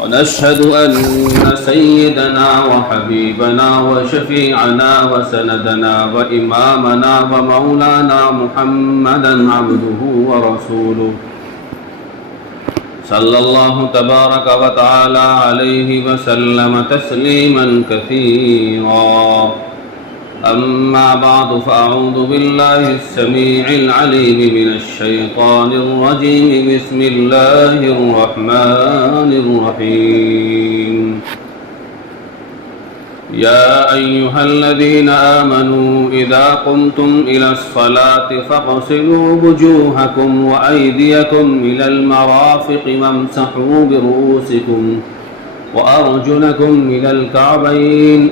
ونشهد أن سيدنا وحبيبنا وشفيعنا وسندنا وإمامنا ومولانا محمدا عبده ورسوله صلى الله تبارك وتعالى عليه وسلم تسليما كثيرا. أما بعد فأعوذ بالله السميع العليم من الشيطان الرجيم. بسم الله الرحمن الرحيم. يا أيها الذين آمنوا إذا قمتم إلى الصلاة فاغسلوا وجوهكم وأيديكم إلى المرافق وامسحوا برؤوسكم وأرجلكم إلى الكعبين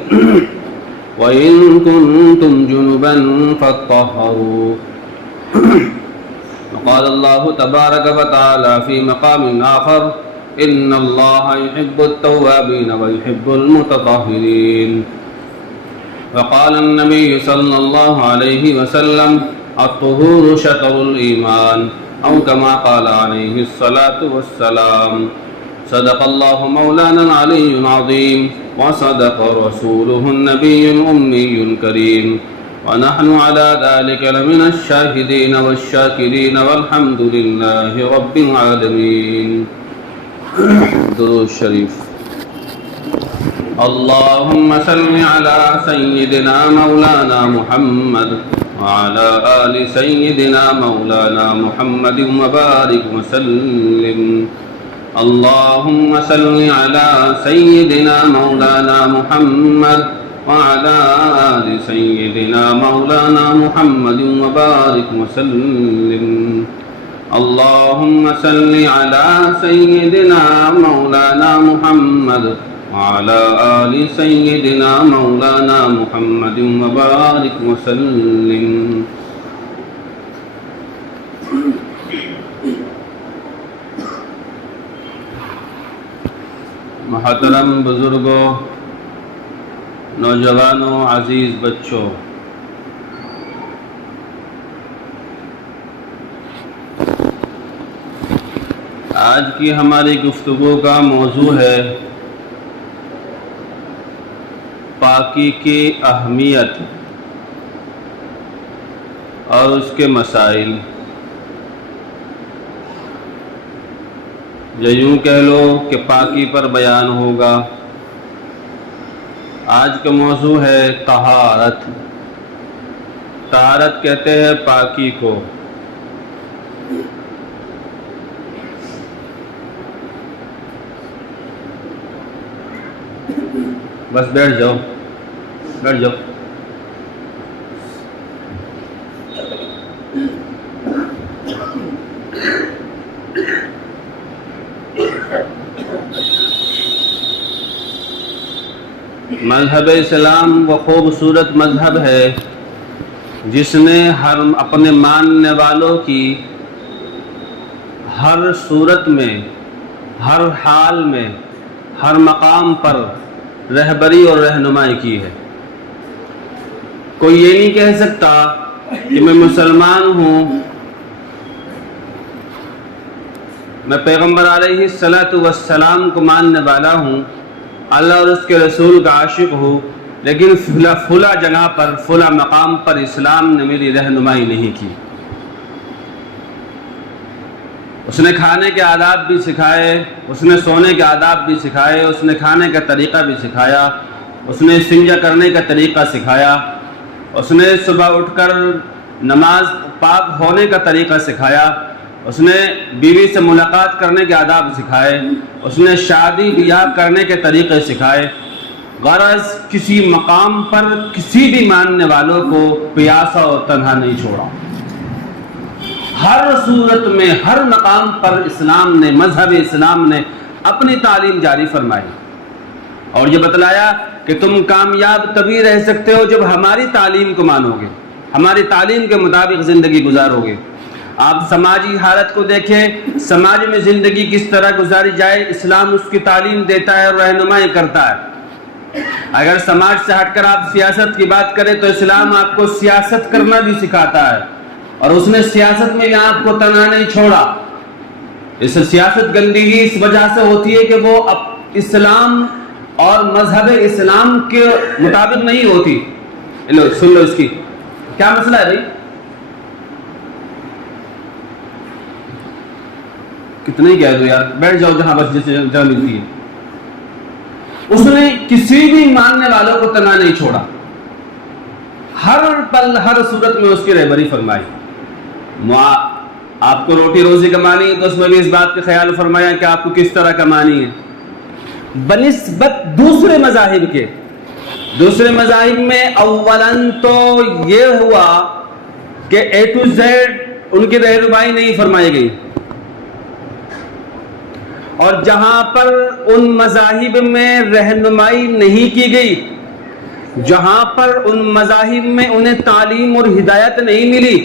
وإن كنتم جنبا فاطهروا. وقال الله تبارك وتعالى في مقام آخر: إن الله يحب التوابين ويحب المتطهرين. وقال النبي صلى الله عليه وسلم: الطهور شطر الإيمان، أو كما قال عليه الصلاة والسلام. صدق الله مولانا العلي العظيم، وصدق رسوله النبي الأمي الكريم، ونحن على ذلك لمن الشاهدين والشاكرين، والحمد لله رب العالمين. درود شریف. اللهم صل على سيدنا مولانا محمد وعلى آل سيدنا مولانا محمد وبارك وسلم. اللهم صل على سيدنا مولانا محمد وعلى آل سيدنا مولانا محمد وبارك وسلم. اللهم صل على سيدنا مولانا محمد وعلى آل سيدنا مولانا محمد وبارك وسلم. محترم بزرگوں، نوجوانوں، عزیز بچوں، آج کی ہماری گفتگو کا موضوع ہے پاکی کی اہمیت اور اس کے مسائل، یا یوں کہہ لو کہ پاکی پر بیان ہوگا. آج کا موضوع ہے طہارت. طہارت کہتے ہیں پاکی کو. بس بیٹھ جاؤ، بیٹھ جاؤ. مذہب اسلام وہ خوبصورت مذہب ہے جس نے ہر اپنے ماننے والوں کی ہر صورت میں، ہر حال میں، ہر مقام پر رہبری اور رہنمائی کی ہے. کوئی یہ نہیں کہہ سکتا کہ میں مسلمان ہوں، میں پیغمبر علیہ الصلاۃ والسلام کو ماننے والا ہوں، اللہ اور اس کے رسول کا عاشق ہوں، لیکن فلاں جگہ پر، فلاں مقام پر اسلام نے میری رہنمائی نہیں کی. اس نے کھانے کے آداب بھی سکھائے، اس نے سونے کے آداب بھی سکھائے، اس نے کھانے کا طریقہ بھی سکھایا، اس نے استنجا کرنے کا طریقہ سکھایا، اس نے صبح اٹھ کر نماز پاک ہونے کا طریقہ سکھایا، اس نے بیوی سے ملاقات کرنے کے آداب سکھائے، اس نے شادی بیاہ کرنے کے طریقے سکھائے. غرض کسی مقام پر کسی بھی ماننے والوں کو پیاسا اور تنہا نہیں چھوڑا. ہر صورت میں، ہر مقام پر اسلام نے، مذہب اسلام نے اپنی تعلیم جاری فرمائی اور یہ بتلایا کہ تم کامیاب تبھی رہ سکتے ہو جب ہماری تعلیم کو مانو گے، ہماری تعلیم کے مطابق زندگی گزارو گے. آپ سماجی حالت کو دیکھیں، سماج میں زندگی کس طرح گزاری جائے، اسلام اس کی تعلیم دیتا ہے اور رہنمائی کرتا ہے. اگر سماج سے ہٹ کر آپ سیاست کی بات کریں تو اسلام آپ کو سیاست کرنا بھی سکھاتا ہے، اور اس نے سیاست میں آپ کو تنہا نہیں چھوڑا. اس سیاست گندگی اس وجہ سے ہوتی ہے کہ وہ اسلام اور مذہب اسلام کے مطابق نہیں ہوتی. لو سن لو اس کی کیا مسئلہ ہے بھائی. کتنے ہی کہہ دو یار, بیٹھ جاؤ جہاں بس جسے جگہ ملتی ہے. اس نے کسی بھی ماننے والوں کو تنہا نہیں چھوڑا, ہر پل ہر صورت میں اس کی رہبری فرمائی. آپ کو روٹی روزی کمانی ہے تو اس میں بھی اس بات کا خیال فرمایا کہ آپ کو کس طرح کمانی ہے. بنسبت دوسرے مذاہب کے, دوسرے مذاہب میں اولاً تو یہ ہوا کہ اے ٹو زیڈ ان کی رہنمائی نہیں فرمائی گئی, اور جہاں پر ان مذاہب میں رہنمائی نہیں کی گئی, جہاں پر ان مذاہب میں انہیں تعلیم اور ہدایت نہیں ملی,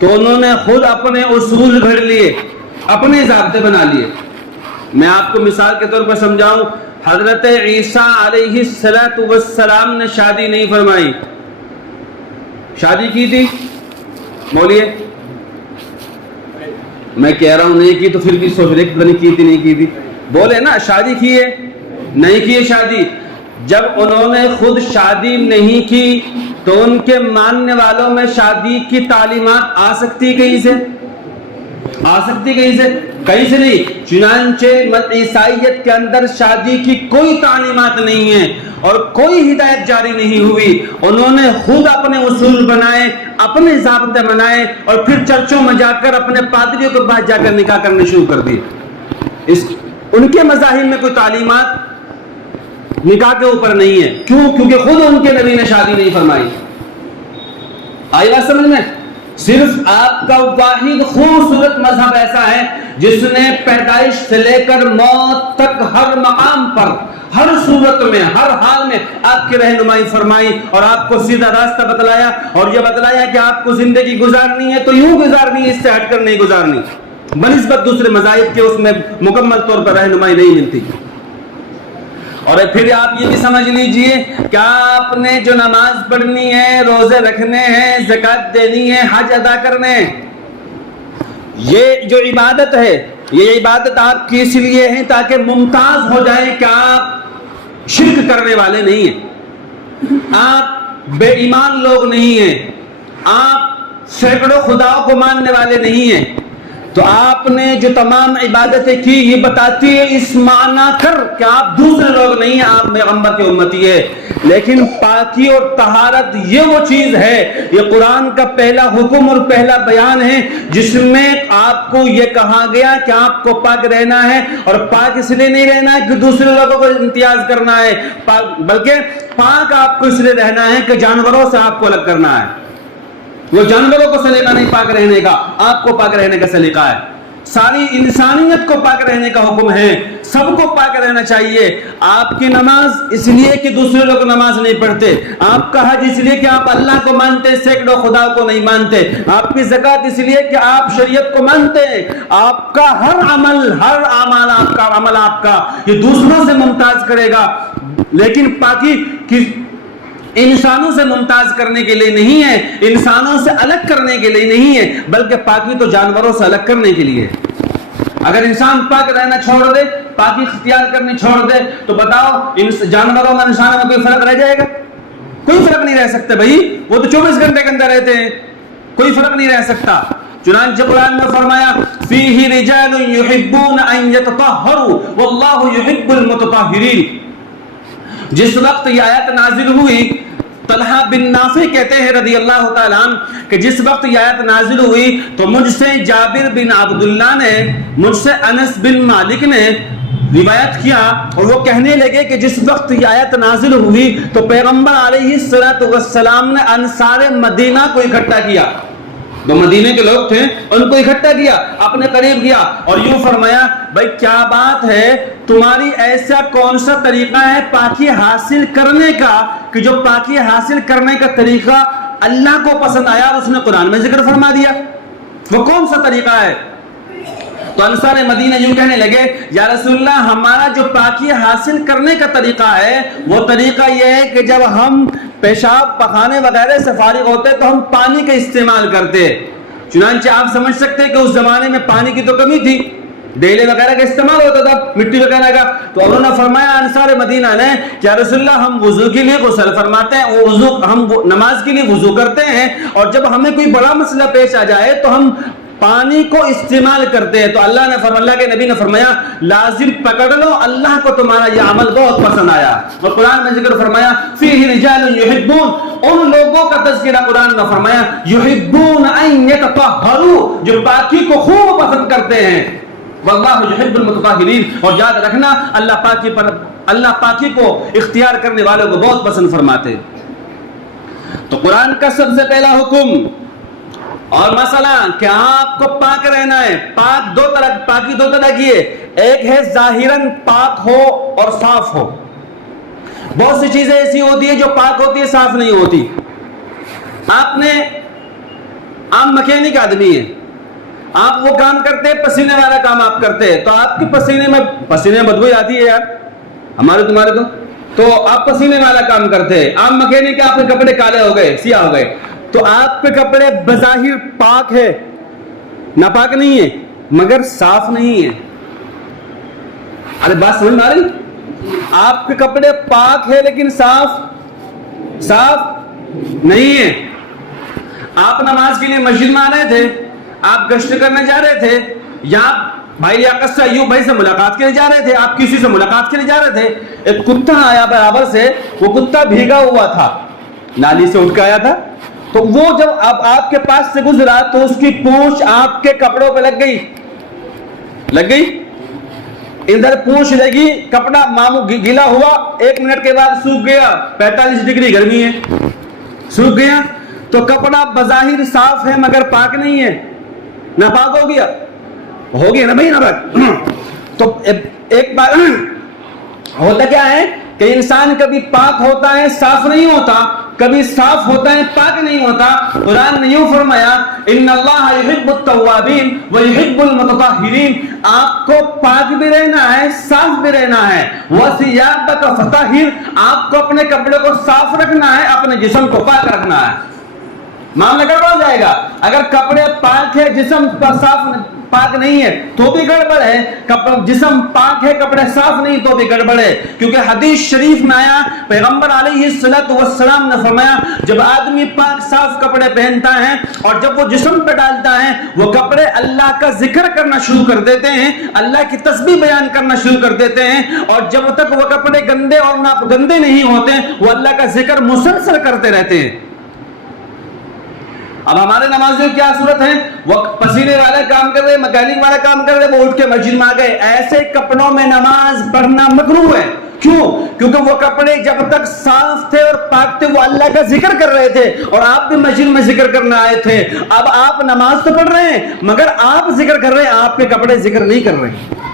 تو انہوں نے خود اپنے اصول گھڑ لیے, اپنے ضابطے بنا لیے. میں آپ کو مثال کے طور پر سمجھاؤں, حضرت عیسیٰ علیہ السلام نے شادی نہیں فرمائی. شادی کی تھی بولیے, میں کہہ رہا ہوں نہیں کی تو پھر بھی سوچ رہے کہ نہیں کی تھی نہیں کی تھی, بولے نا شادی کی ہے نہیں کی ہے شادی. جب انہوں نے خود شادی نہیں کی تو ان کے ماننے والوں میں شادی کی تعلیمات آ سکتی کہیں سے, آ سکتی کہیں سے, کہیں سے نہیں. چنانچہ عیسائیت کے اندر شادی کی کوئی تعلیمات نہیں ہے اور کوئی ہدایت جاری نہیں ہوئی. انہوں نے خود اپنے اصول بنائے, اپنے ضابطے بنائے, اور پھر چرچوں میں جا کر اپنے پادریوں کے پاس جا کر نکاح کرنے شروع کر دیے. ان کے مذاہب میں کوئی تعلیمات نکاح کے اوپر نہیں ہے. کیوں؟ کیونکہ خود ان کے نبی نے شادی نہیں فرمائی. آئی بات سمجھ میں؟ صرف آپ کا واحد خوبصورت مذہب ایسا ہے جس نے پیدائش سے لے کر موت تک ہر مقام پر, ہر صورت میں, ہر حال میں آپ کی رہنمائی فرمائی اور آپ کو سیدھا راستہ بتلایا, اور یہ بتلایا کہ آپ کو زندگی گزارنی ہے تو یوں گزارنی ہے, اس سے ہٹ کر نہیں گزارنی. بنسبت دوسرے مذاہب کے اس میں مکمل طور پر رہنمائی نہیں ملتی. اور پھر آپ یہ بھی سمجھ لیجئے کہ آپ نے جو نماز پڑھنی ہے, روزے رکھنے ہیں, زکوٰۃ دینی ہے, حج ادا کرنے ہیں, یہ جو عبادت ہے, یہ عبادت آپ کی اس لیے ہے تاکہ ممتاز ہو جائیں کہ آپ شرک کرنے والے نہیں ہیں, آپ بے ایمان لوگ نہیں ہیں, آپ سینکڑوں خداؤں کو ماننے والے نہیں ہیں. تو آپ نے جو تمام عبادتیں کی یہ بتاتی ہے اس معنی کر کہ آپ دوسرے لوگ نہیں ہیں, آپ پیغمبر کے امتی ہے. لیکن پاکی اور طہارت یہ وہ چیز ہے, یہ قرآن کا پہلا حکم اور پہلا بیان ہے جس میں آپ کو یہ کہا گیا کہ آپ کو پاک رہنا ہے, اور پاک اس لیے نہیں رہنا ہے کہ دوسرے لوگوں کو امتیاز کرنا ہے, بلکہ پاک آپ کو اس لیے رہنا ہے کہ جانوروں سے آپ کو الگ کرنا ہے. وہ جانوروں کو سلیقہ نہیں پاک رہنے کا, آپ کو پاک رہنے کا سلیقہ ہے. ساری انسانیت کو پاک رہنے کا حکم ہے, سب کو پاک رہنا چاہیے. آپ کی نماز اس لیے کہ دوسرے لوگ نماز نہیں پڑھتے, آپ کا حج اس لیے کہ آپ اللہ کو مانتے, سینکڑوں خداؤں کو نہیں مانتے, آپ کی زکوٰۃ اس لیے کہ آپ شریعت کو مانتے ہیں. آپ کا ہر عمل, ہر عمل آپ کا یہ دوسروں سے ممتاز کرے گا, لیکن پاکی کی انسانوں سے ممتاز کرنے کے لیے نہیں ہے, انسانوں سے الگ کرنے کے لیے نہیں ہے, بلکہ پاکی تو جانوروں سے الگ کرنے کے لیے ہے. اگر انسان پاک رہنا چھوڑ دے, پاکی اختیار کرنی چھوڑ دے, تو بتاؤ جانوروں میں انسانوں میں کوئی فرق رہ جائے گا؟ کوئی فرق نہیں رہ سکتا بھائی, وہ تو 24 گھنٹے کے اندر رہتے ہیں, کوئی فرق نہیں رہ سکتا. چنانچہ قرآن میں فرمایا فیہ رجال یحبون ان یتطہروا واللہ یحب المتطہرین. جس وقت یہ آیت نازل ہوئی, طلحہ بن نافع کہتے ہیں رضی اللہ تعالیٰ عنہ کہ جس وقت یہ آیت نازل ہوئی تو مجھ سے جابر بن عبداللہ نے, مجھ سے انس بن مالک نے روایت کیا, اور وہ کہنے لگے کہ جس وقت یہ آیت نازل ہوئی تو پیغمبر علیہ السلام نے انصار مدینہ کو اکٹھا کیا, جو مدینے کے لوگ تھے ان کو اکٹھا کیا, اپنے قریب کیا, اور یوں فرمایا بھائی کیا بات ہے, تمہاری ایسا کون سا طریقہ ہے پاکی حاصل کرنے کا کہ جو پاکی حاصل کرنے کا طریقہ اللہ کو پسند آیا اور اس نے قرآن میں ذکر فرما دیا, وہ کون سا طریقہ ہے؟ تو انصار مدینہ یوں کہنے لگے یا رسول اللہ, ہمارا جو پاکی حاصل کرنے کا طریقہ ہے وہ طریقہ یہ ہے کہ جب ہم پیشاب پخانے وغیرہ سے فارغ ہوتے تو ہم پانی کا استعمال کرتے. چنانچہ آپ سمجھ سکتے ہیں کہ اس زمانے میں پانی کی تو کمی تھی, دیلے وغیرہ کا استعمال ہوتا تھا مٹی وغیرہ کا. تو انہوں نے فرمایا انصار مدینہ نے کہ یا رسول اللہ ہم وضو کے لیے غسل فرماتے ہیں, وضو ہم نماز کے لیے وضو کرتے ہیں, اور جب ہمیں کوئی بڑا مسئلہ پیش آ جائے تو ہم پانی کو استعمال کرتے ہیں. تو اللہ نے فرمایا, اللہ کے نبی نے فرمایا لازم پکڑ لو, اللہ کو تمہارا یہ عمل بہت پسند آیا. اور قرآن میں ذکر فرمایا فیہ رجال یحبون, ان لوگوں کا تذکرہ قرآن نے فرمایا یحبون ان یتطہروا, جو پاکی کو خوب پسند کرتے ہیں. واللہ یحب المتطہرین, اور یاد رکھنا اللہ پاکی کو اختیار کرنے والوں کو بہت پسند فرماتے. تو قرآن کا سب سے پہلا حکم اور مسئلہ کہ آپ کو پاک رہنا ہے. پاکی دو طرح کی ہے, ایک ہے ظاہراً پاک ہو اور صاف ہو. بہت سی چیزیں ایسی ہوتی ہیں جو پاک ہوتی ہے صاف نہیں ہوتی. آپ نے عام مکینک آدمی ہے, آپ وہ کام کرتے ہیں پسینے والا کام آپ کرتے ہیں, تو آپ کے پسینے میں بدبو آتی ہے یار, ہمارے تمہارے تو آپ پسینے والا کام کرتے ہیں. عام مکینک آپ کے کپڑے کالے ہو گئے, سیاہ ہو گئے, تو آپ کے کپڑے بظاہر پاک ہے, ناپاک نہیں ہے مگر صاف نہیں ہے. ارے بات سمجھ میں آ رہی؟ آپ کے کپڑے پاک ہے لیکن صاف نہیں ہے. آپ نماز کے لیے مسجد میں آ رہے تھے, آپ گشت کرنے جا رہے تھے, یا بھائی لیاقت سے ایوب بھائی سے ملاقات کے لیے جا رہے تھے, آپ کسی سے ملاقات کے لیے جا رہے تھے, ایک کتا آیا برابر سے, وہ کتا بھیگا ہوا تھا, نالی سے اٹھ کے آیا تھا, تو وہ جب اب آپ کے پاس سے گزرا تو اس کی پونچھ آپ کے کپڑوں پہ لگ گئی, ادھر پونچھ لگی, کپڑا مامو گیلا ہوا, 1 منٹ کے بعد سوکھ گیا, 45 ڈگری گرمی ہے, سوکھ گیا. تو کپڑا بظاہر صاف ہے مگر پاک نہیں ہے, ناپاک ہو گیا نا بھائی ناپاک. تو ایک بار ہوتا کیا ہے کہ انسان کبھی پاک ہوتا ہے صاف نہیں ہوتا, کبھی صاف ہوتا ہے پاک نہیں ہوتا. قرآن نے یوں فرمایا ان اللہ یحب التوابین ویحب المتطہرین, آپ کو پاک بھی رہنا ہے صاف بھی رہنا ہے. وثیابک فطہر, آپ کو اپنے کپڑے کو صاف رکھنا ہے, اپنے جسم کو پاک رکھنا ہے. معاملہ گڑبڑ ہو جائے گا. اگر کپڑے پاک ہے جسم پاک نہیں ہے تو بھی گڑبڑ ہے, جسم پاک ہے کپڑے صاف نہیں تو بھی گڑبڑ ہے. کیونکہ حدیث شریف میں آیا, پیغمبر علیہ الصلوۃ والسلام نے فرمایا جب آدمی پاک صاف کپڑے پہنتا ہے اور جب وہ جسم پہ ڈالتا ہے, وہ کپڑے اللہ کا ذکر کرنا شروع کر دیتے ہیں, اللہ کی تسبیح بیان کرنا شروع کر دیتے ہیں, اور جب تک وہ کپڑے گندے اور گندے نہیں ہوتے وہ اللہ کا ذکر مسلسل کرتے رہتے ہیں. اب ہمارے نمازیوں کیا صورت ہے, وہ پسینے والا کام کر رہے, مکینک والا کام کر رہے, وہ اٹھ کے مسجد میں آ گئے. ایسے کپڑوں میں نماز پڑھنا مکروہ ہے. کیوں؟ کیونکہ وہ کپڑے جب تک صاف تھے اور پاک تھے وہ اللہ کا ذکر کر رہے تھے, اور آپ بھی مسجد میں ذکر کرنے آئے تھے. اب آپ نماز تو پڑھ رہے ہیں مگر آپ ذکر کر رہے ہیں, آپ کے کپڑے ذکر نہیں کر رہے ہیں.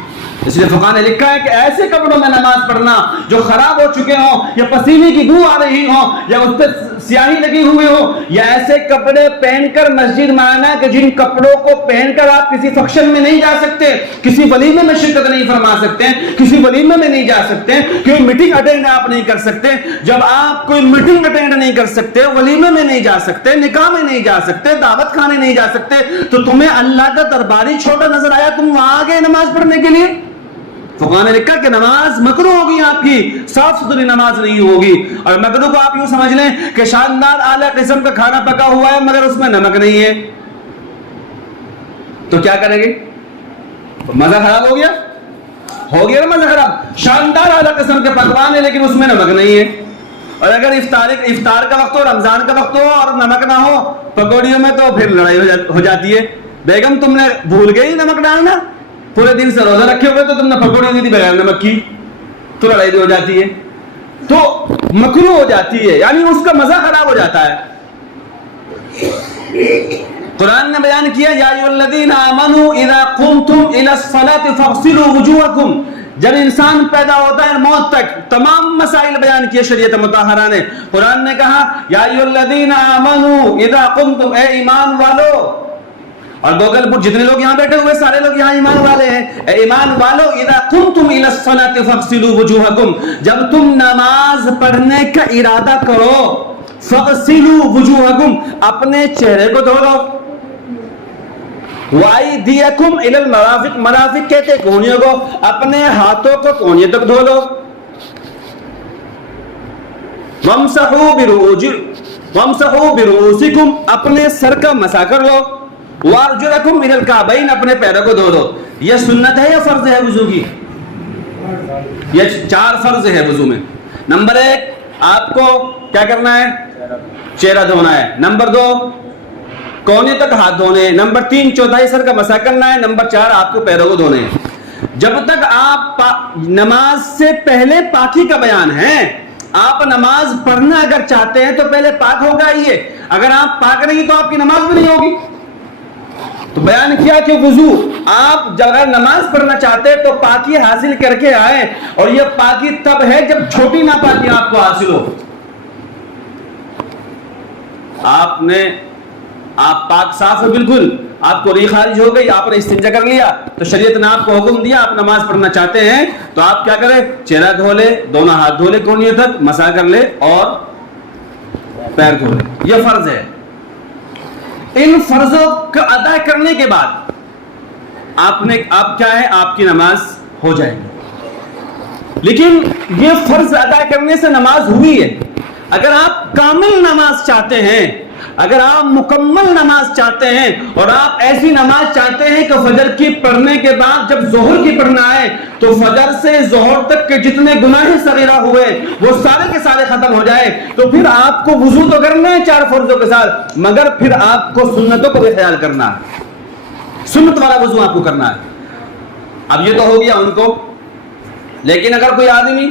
اس لیے فقہ نے لکھا ہے کہ ایسے کپڑوں میں نماز پڑھنا جو خراب ہو چکے ہوں, یا پسینے کی بو آ رہی ہوں, یا اس پہ سیاہی لگی ہوئی ہو, یا ایسے کپڑے پہن کر مسجد میں آنا کہ جن کپڑوں کو پہن کر آپ کسی فنکشن میں نہیں جا سکتے, کسی ولیمے میں شرکت نہیں فرما سکتے, کسی ولیمے میں نہیں جا سکتے, کوئی میٹنگ اٹینڈ آپ نہیں کر سکتے. جب آپ کوئی میٹنگ اٹینڈ نہیں کر سکتے, ولیمے میں نہیں جا سکتے, نکاح میں نہیں جا سکتے, دعوت خانے نہیں جا سکتے, تو تمہیں اللہ کا درباری چھوٹا نظر آیا, تم وہاں آ گئے نماز پڑھنے کے لیے. فقہ نے لکھا کہ نماز مکروہ ہوگی, آپ کی صاف ستھری نماز نہیں ہوگی. اور مکروہ کو آپ یوں سمجھ لیں کہ شاندار اعلیٰ قسم کا کھانا پکا ہوا ہے مگر اس میں نمک نہیں ہے, تو کیا کریں گے؟ مزہ خراب ہو گیا نا مزہ خراب. شاندار اعلیٰ قسم کے پکوان ہے لیکن اس میں نمک نہیں ہے. اور اگر افطار کا وقت ہو, رمضان کا وقت ہو اور نمک نہ ہو پکوڑیوں میں, تو پھر لڑائی ہو جاتی ہے. بیگم تم نے بھول گئی نمک ڈالنا, پورے دن سے روزہ رکھے ہوئے تو تم نے پکوڑی نہیں دی بغیر نمک کی, تو لڑائی بھی ہو جاتی ہے, تو مکروہ ہو جاتی ہے, یعنی اس کا مزہ خراب ہو جاتا ہے. قرآن نے بیان کیا یا ایھا الذین آمنوا اذا قمتم الی الصلاۃ فاغسلوا وجوہکم. جب انسان پیدا ہوتا ہے موت تک تمام مسائل بیان کیے شریعت مطہرہ نے. قرآن نے کہا یا ایھا الذین آمنوا اذا قمتم, اے ایمان والو, اور گوگل پر جتنے لوگ یہاں بیٹھے ہوئے سارے لوگ یہاں ایمان والے ہیں, اے ایمان والو اذا قمتم الی الصلاۃ فاغسلوا وجوہکم, جب تم نماز پڑھنے کا ارادہ کرو, فاغسلوا وجوہکم, اپنے چہرے کو دھو لو. وَأَيْدِيَكُمْ إِلَى الْمَرَافِقِ، مرافق کہتے کونیوں کو، اپنے ہاتھوں کو کونیوں تک دھو لو. وَامْسَحُوا بِرُؤُوسِكُمْ، اپنے سر کا مسح کر لو. وَأَرْجُلَكُمْ إِلَى الْكَعْبَيْنِ، اپنے پیروں کو دھو دو. یہ سنت ہے یا فرض ہے وضو کی؟ یہ 4 فرض ہے وضو میں. نمبر 1 آپ کو کیا کرنا ہے؟ چہرہ دھونا ہے. نمبر 2 کونے تک ہاتھ دھونے. نمبر 3 چوتھائی سر کا مسح کرنا ہے. نمبر 4 آپ کو پیروں کو دھونے ہیں. جب تک آپ نماز سے پہلے پاکی کا بیان ہے، آپ نماز پڑھنا اگر چاہتے ہیں تو پہلے پاک ہوگا ہی. اگر آپ پاک نہیں تو آپ کی نماز بھی نہیں ہوگی. تو بیان کیا کہ وضو آپ اگر نماز پڑھنا چاہتے ہیں تو پاکی حاصل کر کے آئے، اور یہ پاکی تب ہے جب چھوٹی ناپاکی آپ کو حاصل ہو. آپ پاک صاف ہو، بالکل آپ کو ری خارج ہو گئی، آپ نے استنجا کر لیا، تو شریعت نے آپ کو حکم دیا آپ نماز پڑھنا چاہتے ہیں تو آپ کیا کریں؟ چہرہ دھو لے، دونوں ہاتھ دھو لے کونیوں تک، مسح کر لے اور پیر دھو لے. یہ فرض ہے. ان فرضوں کو ادا کرنے کے بعد آپ کیا ہے؟ آپ کی نماز ہو جائے گی. لیکن یہ فرض ادا کرنے سے نماز ہوئی ہے. اگر آپ کامل نماز چاہتے ہیں، اگر آپ مکمل نماز چاہتے ہیں، اور آپ ایسی نماز چاہتے ہیں کہ فجر کی پڑھنے کے بعد جب ظہر کی پڑھنا ہے تو فجر سے ظہر تک کے جتنے گناہ صغیرہ ہوئے وہ سارے کے سارے ختم ہو جائے، تو پھر آپ کو وضو تو کرنا ہے 4 فرضوں کے ساتھ، مگر پھر آپ کو سنتوں کو بھی خیال کرنا ہے. سنت والا وضو آپ کو کرنا ہے. اب یہ تو ہو گیا ان کو. لیکن اگر کوئی آدمی،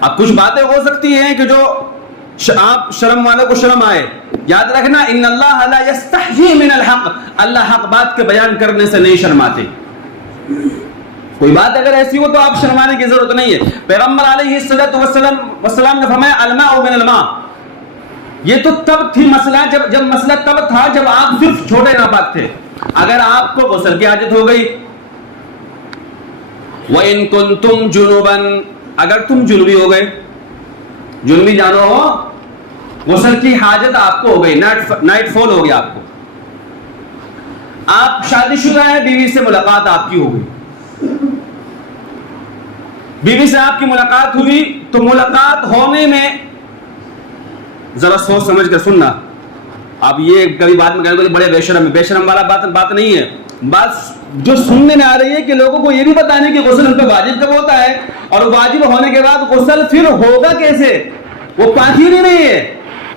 اب کچھ باتیں ہو سکتی ہیں کہ جو آپ شرم والوں کو شرم آئے. یاد رکھنا ان اللہ لا یستحیی من الحق، اللہ حق بات کے بیان کرنے سے نہیں شرماتے. کوئی بات اگر ایسی ہو تو آپ شرمانے کی ضرورت نہیں ہے. پیغمبر علیہ السلام نے فرمایا الماء من الماء. یہ تو تب تھی مسئلہ جب مسئلہ تب تھا جب آپ صرف چھوٹے ناپاک تھے. اگر آپ کو غسل کی حاجت ہو گئی، وَإِن كُنتُمْ جُنُبًا، اگر تم جنوبی ہو گئے، جنوبی جانو ہو، غسل کی حاجت آپ کو ہو گئی، نائٹ فال ہو گیا آپ کو، آپ شادی شدہ ہیں، بیوی سے ملاقات آپ کی ہو گئی، بیوی سے آپ کی ملاقات ہوئی، تو ملاقات ہونے میں ذرا سوچ سمجھ کر سننا. اب یہ کبھی بات میں کہنے کو بڑے بے شرم والا بات نہیں ہے. بات جو سننے میں آ رہی ہے کہ لوگوں کو یہ بھی بتانے کہ غسل ان پہ واجب کب ہوتا ہے، اور واجب ہونے کے بعد غسل پھر ہوگا کیسے، وہ پاکی نہیں ہے.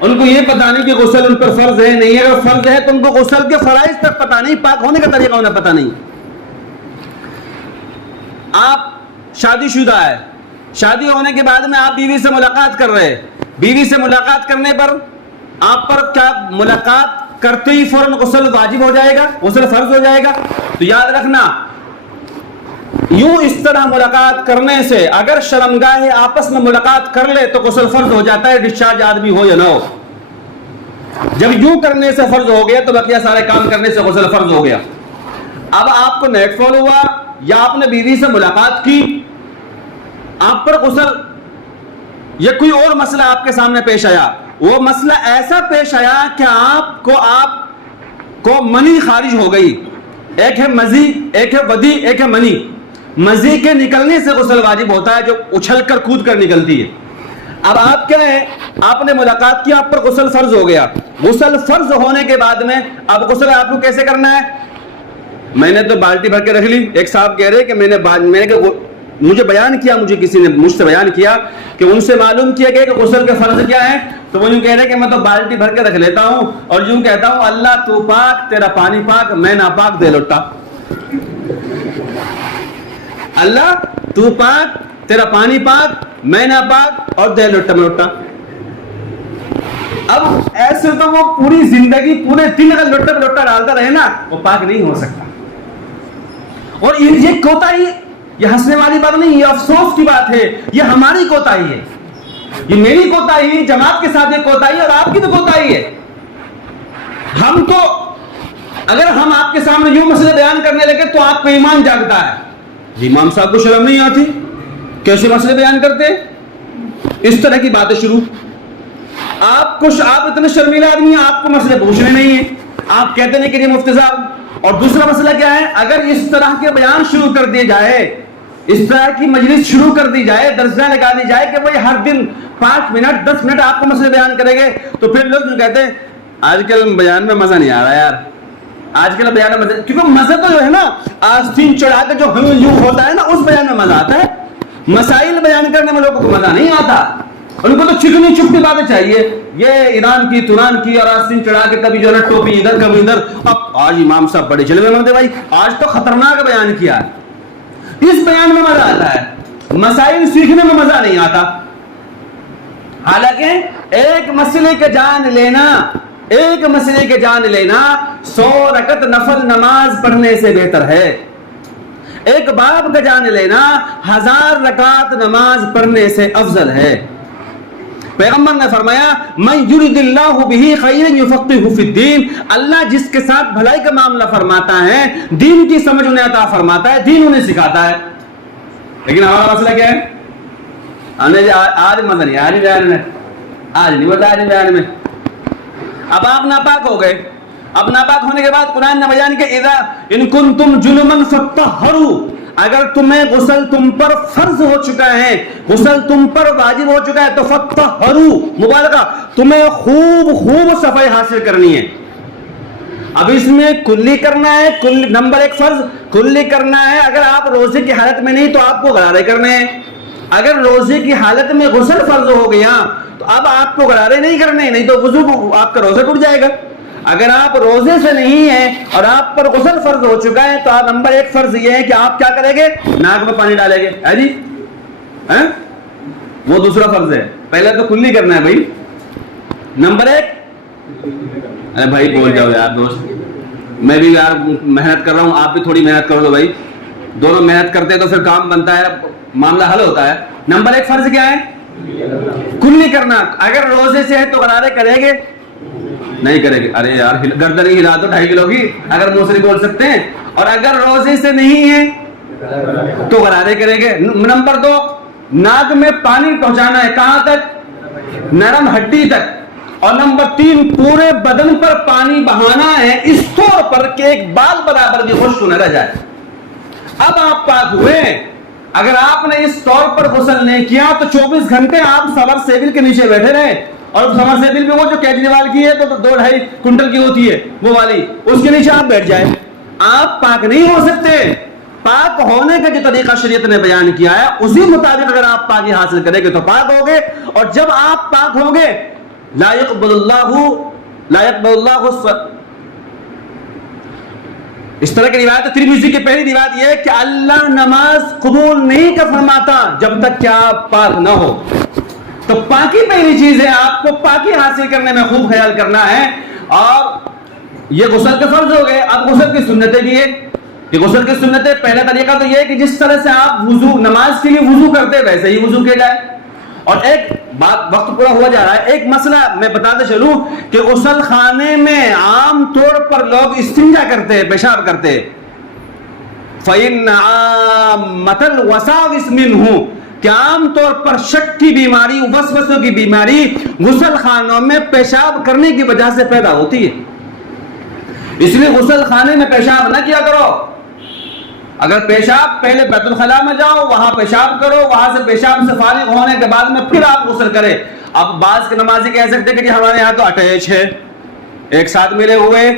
ان کو یہ پتا نہیں کہ غسل ان پر فرض ہے نہیں ہے. اگر فرض ہے تو ان کو غسل کے فرائض تک پتا نہیں، پاک ہونے کا طریقہ انہیں پتا نہیں. آپ شادی شدہ ہے، شادی ہونے کے بعد میں آپ بیوی سے ملاقات کر رہے ہیں. بیوی سے ملاقات کرنے پر آپ پر کیا ملاقات کرتے ہی فوراً غسل واجب ہو جائے گا، غسل فرض ہو جائے گا؟ تو یاد رکھنا یوں اس طرح ملاقات کرنے سے اگر شرمگاہ آپس میں ملاقات کر لے تو غسل فرض ہو جاتا ہے، ڈسچارج آدمی ہو یا نہ ہو. جب یوں کرنے سے فرض ہو گیا تو بقیہ سارے کام کرنے سے غسل فرض ہو گیا. اب آپ کو نیٹ فال ہوا یا آپ نے بیوی سے ملاقات کی، آپ پر غسل یا کوئی اور مسئلہ آپ کے سامنے پیش آیا، وہ مسئلہ ایسا پیش آیا کہ آپ کو منی خارج ہو گئی. ایک ہے مزی، ایک ہے ودی، ایک ہے منی. مزی کے نکلنے سے غسل واجب ہوتا ہے جو اچھل کر کود کر نکلتی ہے. اب آپ کیا ہے، آپ نے ملاقات کی، آپ پر غسل فرض ہو گیا. غسل فرض ہونے کے بعد میں اب غسل آپ کو کیسے کرنا ہے؟ میں نے تو بالٹی بھر کے رکھ لی. ایک صاحب کہہ رہے کہ میں نے مجھے بیان کیا، کسی نے مجھ سے بیان کیا کہ ان سے معلوم کیا گیا کہ غسل کے فرض کیا ہے، تو وہ یوں کہہ رہے کہ میں تو بالٹی بھر کے رکھ لیتا ہوں اور یوں کہتا ہوں اللہ تو پاک، تیرا پانی پاک، میں ناپاک، دے لوٹا. اللہ تو پاک، تیرا پانی پاک، میں ناپاک، اور دے لوٹا میں لوٹا. اب ایسے تو وہ پوری زندگی پورے دن اگر لوٹا میں لوٹا ڈالتا رہے نا، وہ پاک نہیں ہو سکتا. اور یہ کوتاہی، یہ ہنسنے والی بات نہیں، یہ افسوس کی بات ہے، یہ ہماری کوتاہی ہے، یہ میری کوتاہی، جماعت کے ساتھ یہ کوتاہی، اور آپ کی تو کوتاہی ہے. ہم تو اگر ہم آپ کے سامنے یوں مسئلے بیان کرنے لگے تو آپ کو ایمان جاگتا ہے. امام صاحب کو شرم نہیں آتی؟ کیسے مسئلے بیان کرتے؟ اس طرح کی باتیں شروع. آپ اتنے شرمیلا آدمی ہیں، آپ کو مسئلے پوچھنے نہیں ہیں. آپ کہتے نہیں کہ یہ مفتی صاحب. اور دوسرا مسئلہ کیا ہے, اگر اس طرح کے بیان شروع کر دیے جائے, اس طرح کی مجلس شروع کر دی جائے, درجہ لگا دی جائے کہ بھائی ہر دن 5 منٹ 10 منٹ آپ کو مسئلے بیان کریں گے, تو پھر لوگ جو کہتے ہیں آج کل بیان میں مزہ نہیں آ رہا یار, آج کل بیان میں مزہ, کیونکہ مزہ تو جو ہے نا آستین چڑھا کے جو یوں ہوتا ہے نا, اس بیان میں مزہ آتا ہے. مسائل بیان کرنے میں لوگوں کو مزہ نہیں آتا, ان کو تو چکنی چپٹی باتیں چاہیے, یہ ایران کی توران کی اور آستین چڑھا کے کبھی جو ہے نا ٹوپی ادھر کبھی ادھر. اب آج امام صاحب بڑے جلوے میں ہوتے بھائی, آج تو خطرناک بیان کیا, اس بیان میں مزہ آتا ہے, مسائل سیکھنے میں مزہ نہیں آتا. حالانکہ ایک مسئلے کے جان لینا 100 رکعت نفل نماز پڑھنے سے بہتر ہے. ایک باب کا جان لینا 1000 رکعت نماز پڑھنے سے افضل ہے. پیغمبر نے فرمایا من یرید اللہ بہ خیرا یفقہہ فی الدین, اللہ جس کے ساتھ بھلائی کا معاملہ فرماتا ہے, دین کی سمجھ انہیں عطا فرماتا ہے, دین انہیں سکھاتا ہے. لیکن ہمارا مسئلہ کیا ہے, آج مزہ نہیں آ رہی بیان میں, آج نہیں مزہ آ رہی بیان میں. اب آپ ناپاک ہو گئے, اب ناپاک ہونے کے بعد قرآن نے بیان کہ اذا ان کنتم جنبا فطہروا, اگر تمہیں غسل تم پر فرض ہو چکا ہے, غسل تم پر واجب ہو چکا ہے, تو فطہروا مبالغہ, تمہیں خوب صفائی حاصل کرنی ہے. اب اس میں کلی کرنا ہے, نمبر 1 فرض کلی کرنا ہے. اگر آپ روزے کی حالت میں نہیں تو آپ کو غرارے کرنے ہیں. اگر روزے کی حالت میں غسل فرض ہو گیا تو اب آپ کو غرارے نہیں کرنے, نہیں تو وضو آپ کا روزہ ٹوٹ جائے گا. اگر آپ روزے سے نہیں ہیں اور آپ پر غسل فرض ہو چکا ہے تو آپ نمبر 1 فرض یہ ہے کہ آپ کیا کریں گے, ناک میں پانی ڈالیں گے. ہے جی, وہ دوسرا فرض ہے. پہلے تو کلی کرنا ہے بھائی. نمبر 1, ارے بھائی بول جاؤ یار دوست, میں بھی یار محنت کر رہا ہوں, آپ بھی تھوڑی محنت کرو. بھائی دونوں محنت کرتے ہیں تو پھر کام بنتا ہے, معاملہ حل ہوتا ہے. نمبر 1 فرض کیا ہے, کلی کرنا. اگر روزے سے ہے تو غرارے کریں گے, نہیں کریں گے. ارے یار گردن ہی ہلا دو 2.5 کلو کی, اگر منہ سے نہیں بول سکتے ہیں. اور اگر روزے سے نہیں ہے تو غرارے کریں گے. نمبر 2, ناک میں پانی پہنچانا ہے, کہاں تک, نرم ہڈی تک. اور نمبر 3, پورے بدن پر پانی بہانا ہے اس طور پر کہ ایک بال برابر بھی خشک نہ رہ جائے. اب آپ پاک ہوئے. اگر آپ نے اس طور پر غسل نہیں کیا تو 24 گھنٹے آپ سمر سیبل کے نیچے بیٹھے رہے, اور سمر سیبل میں وہ جو کیجریوال کی ہے تو 2-2.5 کنٹل کی ہوتی ہے وہ والی, اس کے نیچے آپ بیٹھ جائیں, آپ پاک نہیں ہو سکتے. پاک ہونے کا جو طریقہ شریعت نے بیان کیا ہے اسی مطابق اگر آپ پاکی حاصل کریں گے تو پاک ہوگے. اور جب آپ پاک ہوں گے, لا يقبل اللہ اس طرح کی روایت ہے. ترمذی کی پہلی روایت یہ ہے کہ اللہ نماز قبول نہیں کر فرماتا جب تک کہ آپ پاک نہ ہو. تو پاکی پہلی چیز ہے, آپ کو پاکی حاصل کرنے میں خوب خیال کرنا ہے. اور یہ غسل کے فرض ہو گئے. اب غسل کی سنتیں بھی ہے کہ غسل کی سنتیں, پہلا طریقہ تو یہ ہے کہ جس طرح سے آپ وضو نماز کے لیے وضو کرتے ویسے ہی وضو کیا جائے. اور ایک بات, وقت پورا ہوا جا رہا ہے, ایک مسئلہ میں بتاتے چلوں کہ غسل خانے میں عام طور پر لوگ استنجا کرتے ہیں, پیشاب کرتے ہیں. فَإِنَّ عَامَّةَ الْوَسَاوِسِ مِنْهُ, کہ عام طور پر شک کی بیماری, وسوسوں کی بیماری غسل خانوں میں پیشاب کرنے کی وجہ سے پیدا ہوتی ہے. اس لیے غسل خانے میں پیشاب نہ کیا کرو. اگر پیشاب, پہلے بیت الخلاء میں جاؤ, وہاں پیشاب کرو, وہاں سے پیشاب سے فارغ ہونے کے بعد میں پھر آپ غسل کریں. اب بعض کے نمازی کہہ سکتے کہ ہمارے یہاں تو اٹیچ ہے, ایک ساتھ ملے ہوئے,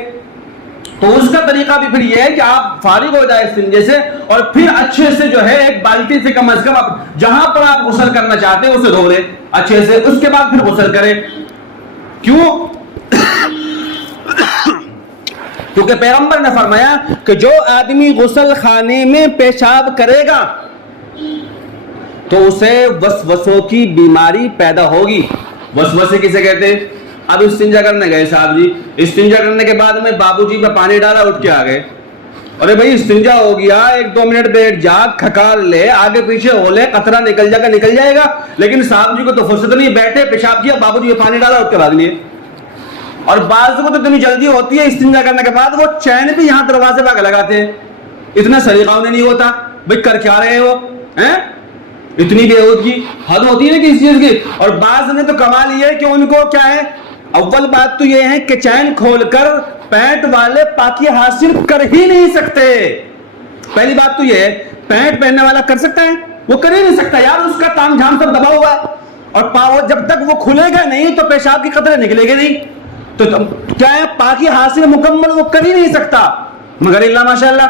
تو اس کا طریقہ بھی پھر یہ ہے کہ آپ فارغ ہو جائے استنجے سے, اور پھر اچھے سے جو ہے ایک بالٹی سے کم از کم جہاں پر آپ غسل کرنا چاہتے ہیں اسے دھو لیں اچھے سے, اس کے بعد پھر غسل کریں. کیوں؟ کیونکہ پیغمبر نے فرمایا کہ جو آدمی غسل خانے میں پیشاب کرے گا تو اسے وسوسوں کی بیماری پیدا ہوگی. وسوسے کسے کہتے ہیں؟ اب استنجا کرنے گئے صاحب جی, استنجا کرنے کے بعد میں بابو جی میں پانی ڈالا, اٹھ کے آ گئے. ارے بھائی استنجا ہو گیا, 1-2 منٹ بیٹھ جا, کھکال لے, آگے پیچھے ہو لے, قطرہ نکل جائے گا. لیکن صاحب جی کو تو فرصت نہیں, بیٹھے پیشاب کیا, بابو جی میں پانی ڈالا, اٹھ کے بھاگ لیے. اور بعض کو تو اتنی جلدی ہوتی ہے استنجا کرنے کے بعد وہ چین بھی یہاں دروازے پہ لگاتے ہیں. اتنا سلیقہ انہیں نہیں ہوتا, بھائی کر کیا رہے ہو, اتنی بے حد کی حد ہوتی ہے نا کسی چیز کی. اور بعض نے تو کمال یہ ہے کہ ان کو کیا ہے, اول بات تو یہ ہے کہ چین کھول کر پینٹ والے پاکی حاصل کر ہی نہیں سکتے. پہلی بات تو یہ ہے پینٹ پہننے والا کر سکتا ہے؟ وہ کر ہی نہیں سکتا یار, اس کا تام جھام سب دبا ہوا ہے, اور پاؤ جب تک وہ کھلے گا نہیں تو پیشاب کی قطرے نکلے گے نہیں, تو کیا ہے پاکی حاصل مکمل وہ کر ہی نہیں سکتا مگر اللہ ماشاءاللہ.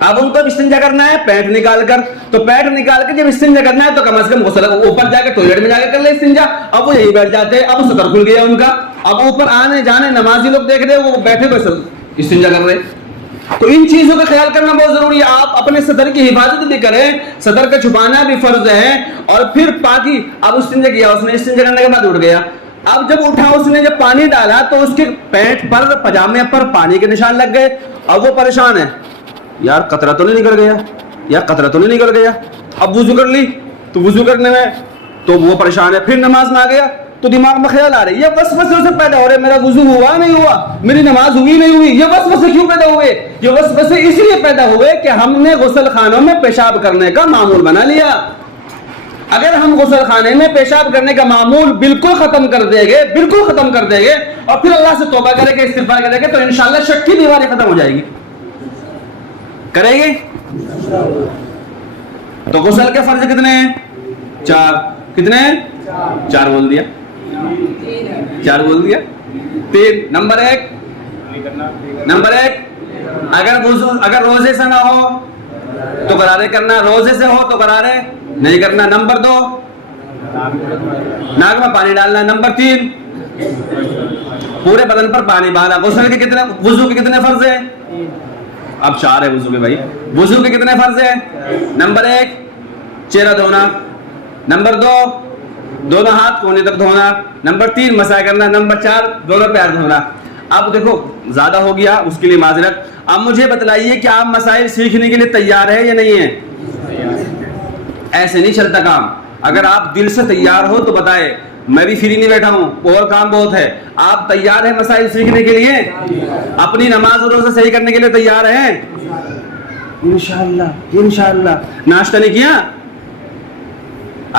اب ان کو استنجا کرنا ہے پینٹ نکال کر, تو پینٹ نکال کے جب استنجا کرنا ہے تو کم از کم غسل اوپر جا کے ٹوائلٹ میں جا کے کر لے استنجا. اب وہ یہی بیٹھ جاتے ہیں, اب سطر کھل گیا ان کا, اب اوپر آنے جانے نمازی لوگ دیکھ رہے وہ بیٹھے بس استنجا کر رہے. تو ان چیزوں کا خیال کرنا بہت ضروری ہے. آپ اپنے صدر کی حفاظت بھی کریں, صدر کا چھپانا بھی فرض ہے, اور پھر پاکی. اب استنجا کیا, اس نے استنجا کرنے کے بعد اٹھ گیا, اب جب اٹھا اس نے جب پانی ڈالا تو اس کے پینٹ پر پجامے پر پانی کے نشان لگ گئے. اب وہ پریشان ہے, یار قطرہ تو نہیں نکل گیا, یار قطرہ تو نہیں نکل گیا. اب وضو کر لی تو وضو کرنے میں تو وہ پریشان ہے, پھر نماز میں آ گیا تو دماغ میں خیال آ رہے یہ وسوسے سے پیدا ہو رہے, میرا وضو ہوا نہیں ہوا, میری نماز ہوئی نہیں ہوئی. یہ وسوسے کیوں پیدا ہوئے؟ یہ وسوسے اس لیے پیدا ہوئے کہ ہم نے غسل خانوں میں پیشاب کرنے کا معمول بنا لیا. اگر ہم غسل خانے میں پیشاب کرنے کا معمول بالکل ختم کر دیں گے, بالکل ختم کر دیں گے, اور پھر اللہ سے توبہ کریں گے, استغفار کریں گے, تو انشاءاللہ شک کی بیماری ختم ہو جائے گی. کریں گے؟ تو غسل کے فرض کتنے ہیں؟ 4. کتنے ہیں؟ 4 بول دیا, 4 بول دیا. 3 نمبر 1 اگر روزے سے نہ ہو تو غرارے کرنا, روزے سے ہو تو غرارے نہیں کرنا. نمبر 2 ناک میں پانی ڈالنا. نمبر 3 پورے بدن پر پانی بہانا. غسل کے کتنے, وضو کے کتنے فرض ہیں؟ اب 4 ہے وضو کے بھائی. وضو کے کتنے فرض ہیں؟ نمبر 1 چہرہ دھونا. نمبر 2 دونوں ہاتھ کونے تک دھونا. نمبر 3 مسح کرنا. نمبر 4 دونوں پیر دھونا. اب دیکھو زیادہ ہو گیا, اس کے لیے معذرت. اب مجھے بتلائیے کہ آپ مسائل سیکھنے کے لیے تیار ہیں یا نہیں ہیں؟ ایسے نہیں چلتا کام. اگر آپ دل سے تیار ہو تو بتائے, میں بھی فری نہیں بیٹھا ہوں, اور کام بہت ہے. آپ تیار ہیں مسائل سیکھنے کے لیے؟ اپنی نماز روزہ صحیح کرنے کے لیے تیار ہیں؟ انشاءاللہ. ناشتہ نہیں کیا؟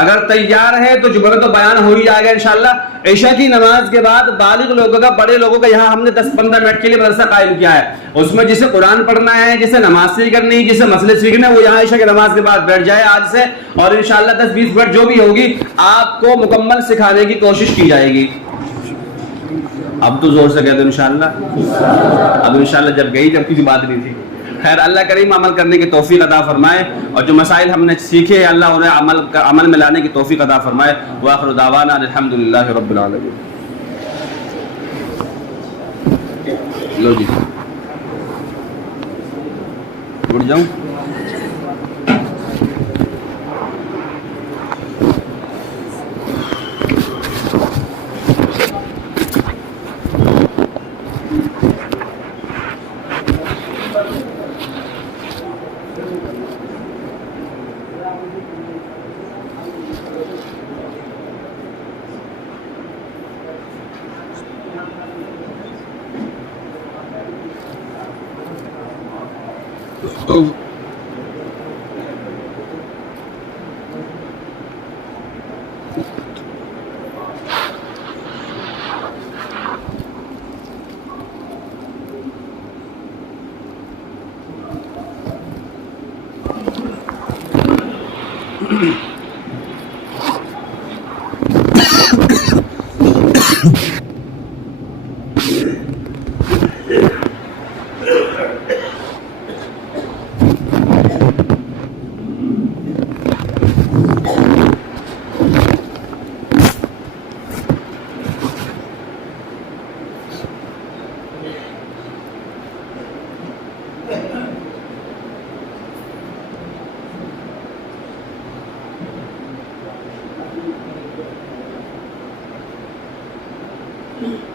اگر تیار ہے تو جمعہ تو بیان ہو ہی جائے گا انشاءاللہ. عشاء کی نماز کے بعد بالغ لوگوں کا, بڑے لوگوں کا یہاں ہم نے 10-15 منٹ کے لیے مدرسہ قائم کیا ہے. اس میں جسے قرآن پڑھنا ہے, جسے نماز سیکھ کرنی ہے, جسے مسئلے سیکھنا ہے, وہ یہاں عشاء کی نماز کے بعد بیٹھ جائے آج سے, اور انشاءاللہ 10-20 منٹ جو بھی ہوگی آپ کو مکمل سکھانے کی کوشش کی جائے گی. اب تو زور سے کہہ دو انشاءاللہ. اب انشاءاللہ جب گئی تب کسی بات نہیں تھی. خیر, اللہ کریم عمل کرنے کی توفیق عطا فرمائے, اور جو مسائل ہم نے سیکھے ہیں اللہ انہیں عمل میں لانے کی توفیق عطا فرمائے. وآخر دعوانا الحمدللہ رب العالمین. لو جی اٹھ جاؤں. Mm-hmm.